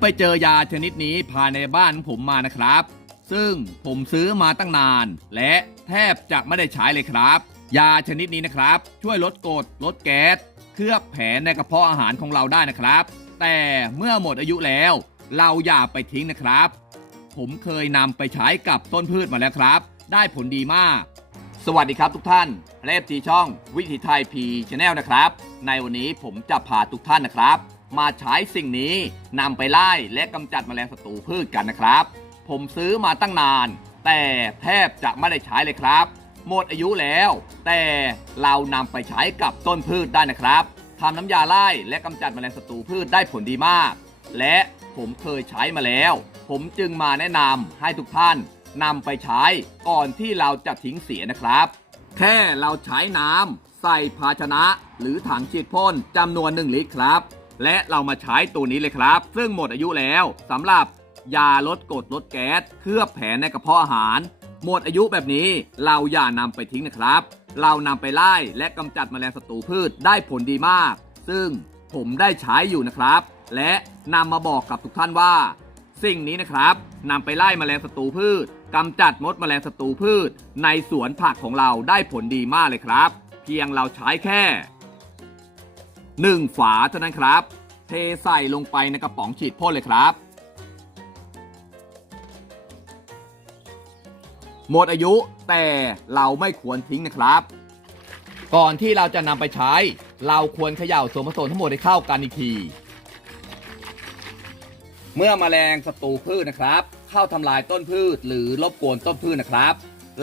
ไปเจอยาชนิดนี้ภายในบ้านของผมมานะครับ ซึ่งผมซื้อมาตั้งนาน และแทบจะไม่ได้ใช้เลยครับ ยาชนิดนี้นะครับ ช่วยลดกรดลดแก๊สเคลือบแผลในกระเพาะอาหารของเราได้นะครับ แต่เมื่อหมดอายุแล้ว เราอย่าไปทิ้งนะครับ ผมเคยนำไปใช้กับต้นพืชมาแล้วครับ ได้ผลดีมาก สวัสดีครับทุกท่านเลฟทีช่องวิถีไทยพีชแนลนะครับ ในวันนี้ผมจะพาทุกท่านนะครับ มาใช้สิ่งนี้นำไปไล่และกำจัดแมลงศัตรูพืชกันนะครับ ผมซื้อมาตั้งนาน แต่แทบจะไม่ได้ใช้เลยครับ หมดอายุแล้ว แต่เรานำไปใช้กับต้นพืชได้นะครับทำน้ำยาไล่และกำจัดแมลงศัตรูพืชได้ผลดีมาก และผมเคยใช้มาแล้ว ผมจึงมาแนะนำให้ทุกท่านนำไปใช้ก่อนที่เราจะทิ้งเสียนะครับ แค่เราใช้น้ำใส่ภาชนะหรือถังฉีดพ่นจำนวน 1 ลิตรครับ และเรามาใช้ตัวนี้เลยครับ ซึ่งหมดอายุแล้วสำหรับยาลดกรดลดแก๊สเคลือบแผลในกระเพาะอาหาร หมดอายุแบบนี้เราอย่านำไปทิ้งนะครับ เรานำไปไล่และกำจัดแมลงศัตรูพืชได้ผลดีมาก ซึ่งผมได้ใช้อยู่นะครับ และนำมาบอกกับทุกท่านว่า สิ่งนี้นะครับนำไปไล่แมลงศัตรูพืชกำจัดมดแมลงศัตรูพืช ในสวนผักของเราได้ผลดีมากเลยครับ เพียงเราใช้แค่ หนึ่งฝาเท่านั้นครับ เทใส่ลงไปในกระป๋องฉีดพ่นเลยครับ หมดอายุแต่เราไม่ควรทิ้งนะครับ ก่อนที่เราจะนำไปใช้ เราควรเขย่าส่วนผสมทั้งหมดให้เข้ากันอีกที เมื่อมแมลงศัตรูพืชนะครับ เข้าทำลายต้นพืช หรือรบกวนต้นพืชนะครับ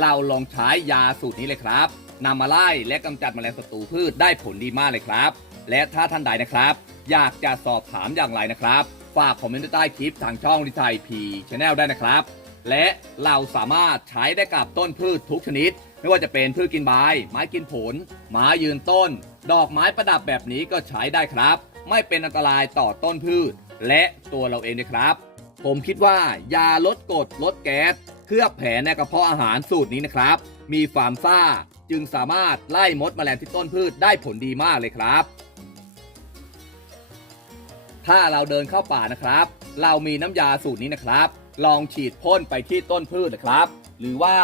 เราลองใช้ยาสูตรนี้เลยครับนำมาไล่และกำจัดแมลงศัตรูพืชได้ผลดีมากเลยครับ และถ้าท่านใดนะครับ อยากจะสอบถามอย่างไรนะครับ ฝากคอมเมนต์ใต้คลิปทางช่องดิไทยพีชแนลได้นะครับ และเราสามารถใช้ได้กับต้นพืชทุกชนิด ไม่ว่าจะเป็นพืชกินใบไม้กินผล ไม้ยืนต้น ดอกไม้ประดับแบบนี้ก็ใช้ได้ครับ ไม่เป็นอันตรายต่อต้นพืช และตัวเราเองนะครับ ผมคิดว่ายาลดกรดลดแก๊สเคลือบแผลในกระเพาะอาหารสูตรนี้นะครับ มีฟาร์มซ่า จึงสามารถไล่มดแมลงที่ต้นพืชได้ผลดีมากเลยครับ ถ้าเราเดินเข้าป่านะครับ เรามีน้ำยาสูตรนี้นะครับ ลองฉีดพ่นไปที่ต้นพืชนะครับ หรือว่า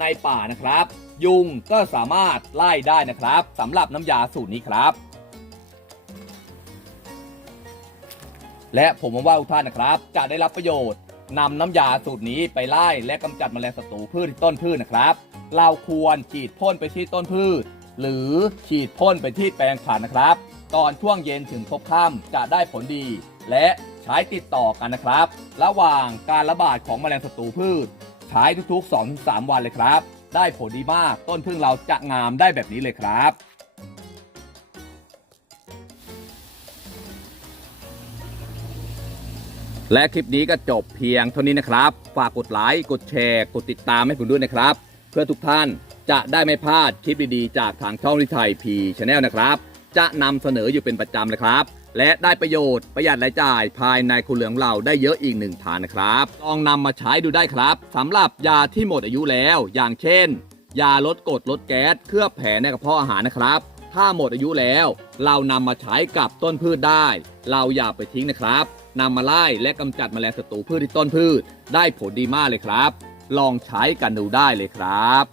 ในป่านะครับ ยุงก็สามารถไล่ได้นะครับสำหรับน้ำยาสูตรนี้ครับและผมหวังว่าทุกท่านนะครับ จะได้รับประโยชน์นำน้ำยาสูตรนี้ไปไล่และกำจัดแมลงศัตรูพืชที่ต้นพืชนะครับ เราควรฉีดพ่นไปที่ต้นพืช หรือฉีดพ่นไปที่แปลงผักนะครับ ตอนช่วงเย็นถึงพบค่ำจะได้ผลดี และใช้ติดต่อกันนะครับ ระหว่างการระบาดของแมลงศัตรูพืช ใช้ทุกๆ 2-3 วันเลยครับ ได้ผลดีมากต้นพึ่งเราจะงามได้แบบนี้เลยครับและคลิปนี้ก็จบเพียงเท่านี้นะครับ ฝากกดไลค์ กดแชร์ กดติดตามให้ผมด้วยนะครับ พื่อทุกท่านจะได้ไม่พลาดคลิปดีๆ จากทางช่องวิทัยพีชาแนลนะครับ จะนำเสนออยู่เป็นประจำเลยครับ และได้ประโยชน์ประหยัดรายจ่ายภายในครัวเรือนของเราได้เยอะอีกหนึ่งทางนะครับ ลองนำมาใช้ดูได้ครับสำหรับยาที่หมดอายุแล้ว อย่างเช่น ยาลดกรดลดแก๊สเคลือบแผลในกระเพาะอาหารนะครับ ถ้าหมดอายุแล้ว เรานำมาใช้กับต้นพืชได้ เราอย่าไปทิ้งนะครับนำมาไล่และกำจัดแมลงศัตรูพืชที่ต้นพืช ได้ผลดีมากเลยครับ ลองใช้กันดูได้เลยครับ